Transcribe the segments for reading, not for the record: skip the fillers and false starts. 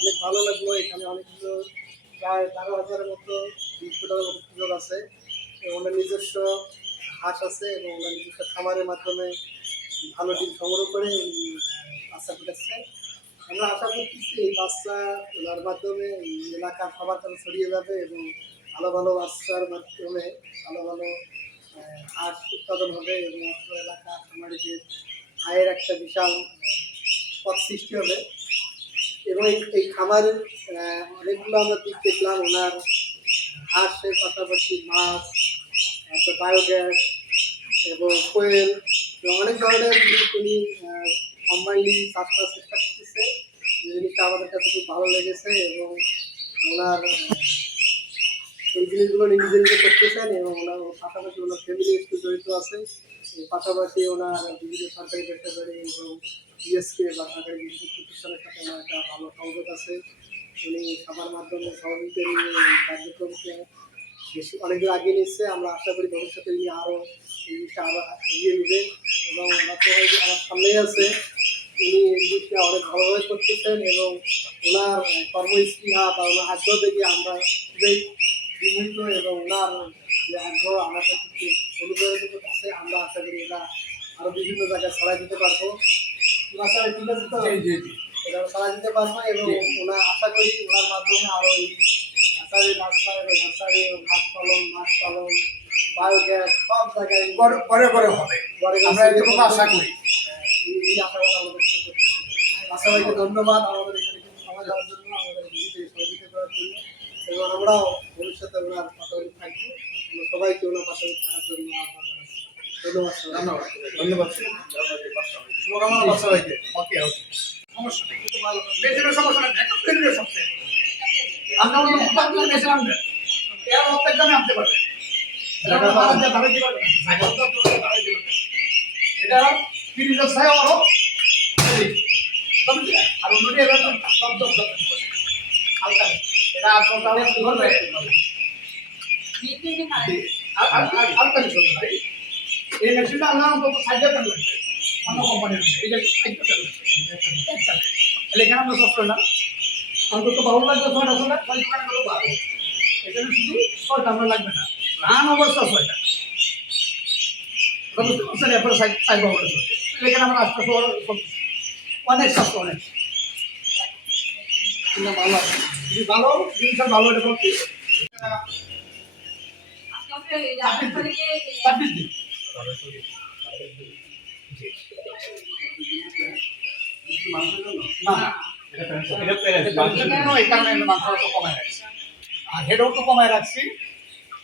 অনেক ভালো লাগলো। এখানে অনেকগুলো প্রায় ১২,০০০-এর মতো বিস্কুটের মতো সুযোগ আছে এবং ওনার নিজস্ব হাঁস আছে এবং ওনার নিজস্ব খামারের মাধ্যমে ভালো ডিম সংগ্রহ করে বাচ্চা ফুটাচ্ছে। আমরা আশা করতেছি এই বাচ্চা ওনার মাধ্যমে এলাকার সবার কাছে ছড়িয়ে যাবে এবং ভালো ভালো বাচ্চার মাধ্যমে ভালো ভালো হাঁস উৎপাদন হবে এবং এলাকা খামারিদের আয়ের একটা বিশাল পথ সৃষ্টি হবে। এবং এই খামারের অনেকগুলো আমরা দিক দেখলাম। ওনার হাঁসের পাশাপাশি মাছ, তারপর বায়োগ্যাস এবং কোয়েল এবং অনেক ধরনের জিনিস উনি কম্বাইনলি চাষ করার চেষ্টা করতেছে। যে জিনিসটা আমাদের কাছে খুব ভালো লেগেছে এবং ওনার এই জিনিসগুলো নিজে নিজে করতেছেন এবং ওনার পাশাপাশি ওনার ফ্যামিলি একটু জড়িত আছে। পাশাপাশি ওনার বিভিন্ন সরকারি বেসরকারি এবং ইএসকে বা সরকারি বিভিন্ন প্রতিষ্ঠানের সাথে ওনার একটা ভালো সংযোগ আছে। উনি সবার মাধ্যমে সহযোগিতা নিয়ে এই কার্যক্রমকে বেশি অনেক দূর এগিয়ে নিচ্ছে। আমরা আশা করি ভবিষ্যতে উনি আরও এই জিনিসটা আরও এগিয়ে নেবে এবং আমার সামনেই আছে। উনি এই জিনিসটা অনেক ভালোভাবে করতেছেন এবং ওনার কর্মস্পৃহা বা ওনার আগ্রহ দেখে আমরা খুবই বিমোহিত এবং ওনার যে আগ্রহ আমাদের কিছু অনুপ্রাণিত করতেছে। আমরা আশা করি এটা আরও বিভিন্ন জায়গায় ছড়াই দিতে পারবো। আশা করি ঠিক আছে তো এটা ছড়াই দিতে পারবো এবং ওনার আশা করি ওনার মাধ্যমে আরও এই হাঁসারি মাছ পালন, হাঁসারি মাছ পালন, মাছ পালন, বায়োগ্যাস সব জায়গায় পরে হবে। আমরা এরকম আশা করি। এই আশাবাদ আমাদের আশাবাদকে ধন্যবাদ আমাদের এখানে কিছু সময় দেওয়ার জন্য, আমাদের সহযোগিতা করার জন্য এবং আমরাও ভবিষ্যতে ওনার পাশাপাশি থাকবো। আমরা সবাইকে ওনার পাশাপাশি থাকার জন্য আহ্বান জানাচ্ছি। ধন্যবাদ। ধন্যবাদ। শুভকামনা বাচ্চাদেরকে। ওকে সমস্যা নেই, বেশিরভাগ সমস্যা নেই, বেশিরভাগ সমস্যা নেই। আমরা অন্য কোথাও বেশি নামবে এর অর্ধেক দামে আনতে পারবে। এটা ৩০ ছায়া আরো আর অন্যটি এবার হালকা এটা হালকা এই মেশিনটা আল্লাহ অন্তত ৬০ টাকা লাগবে অন্য কোম্পানির এই যে তাহলে এখানে আমরা সস্তা না অন্তত ভালো লাগবে ৬টা ৬ টাকা করে পাবো। এখানে শুধু ৬টা আমরা লাগবে না রান অবস্থা ৬টা এরপরে সাইড এখানে আমরা আস্তে আস্তে অনেক সস্তা অনেক ভালো ভালো জিনিসটা ভালো এটা করছি ২৬ দিন আর হেডও তো কমায় রাখছি।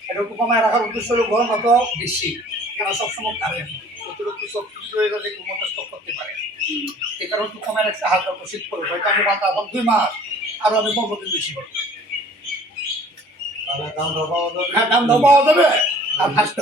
হেডও তো কমায় রাখার উদ্দেশ্য হলো গরম অত বেশি এখানে সবসময় কারেন্ট অতিরিক্ত সব স্টক করতে পারে এই কারণে একটু কমায় রাখছে। হালকা একটু শীত করবো হয়তো আমি রাখা এখন 2 মাস আরো আমি 15 দিন বেশি করবো। হ্যাঁ দাম দাও পাওয়া যাবে আর ফার্স্ট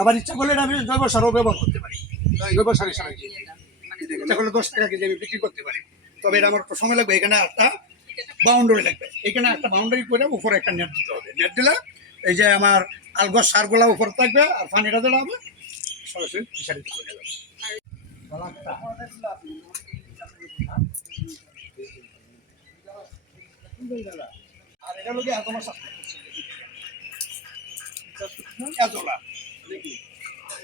আবার ইচ্ছা করলে আমি জৈব সারও ব্যবহার করতে পারি। জৈব সার হিসাবে ইচ্ছা করলে 10 টাকা কেজি আমি বিক্রি করতে পারি। তবে এটা আমার সময় লাগবে। এখানে একটা বাউন্ডারি লাগবে, এখানে একটা বাউন্ডারি করে উপরে একটা নেট দিতে হবে। নেট দিলে এই যে আমার আলগস সারগুলা উপরে থাকবে আর পানিটা দেওয়া হবে সরাসরি ফিশারিতে চলে যাবে। আর এটা লোকে এত মাস এতলা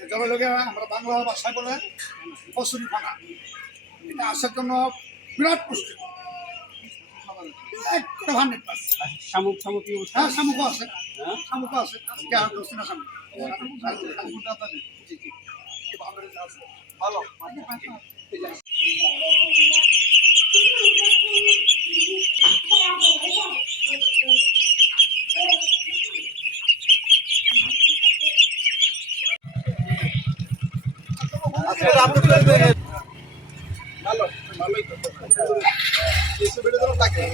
জলের লোকে আমরা বাংলা ভাষায় বলে কচুরি ফানা। এটা আসার জন্য বিরাট পুষ্টি শামুক শামুক হ্যাঁ শামুকও আছে শামুকও আছে ভালো ভালো ভালোই তো। এই সুবিধা তো থাকে।